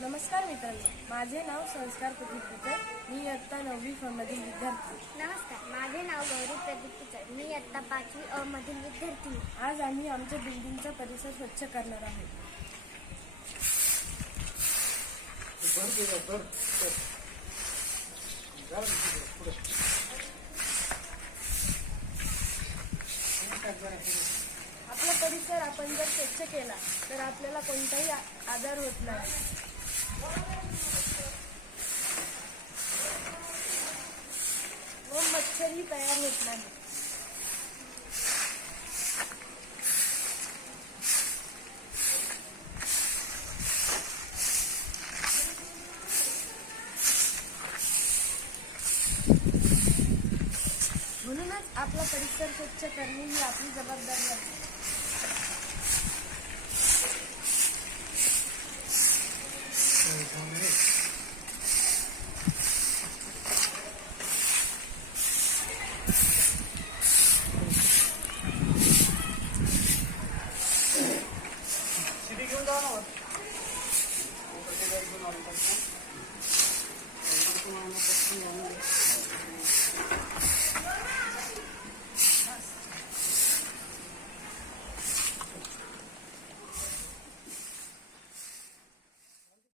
नमस्कार मित्रांनो, माझे नाव संस्कार प्रदीप. मी इयत्ता 9वी फ मधील विद्यार्थी. नमस्कार, माझे नाव गौरी प्रदीप पिचड. मी इयत्ता 5वी अ मधील विद्यार्थी. आज आम्ही आमच्या बिल्डिंगचा परिसर स्वच्छ करणार आहोत. आपला परिसर आपण जर स्वच्छ केला तर आपल्याला कोणताही आजार होत नाही व मच्छरही तयार होत नाही. म्हणूनच आपला परिसर स्वच्छ करणे ही आपली जबाबदारी आहे. Gracias.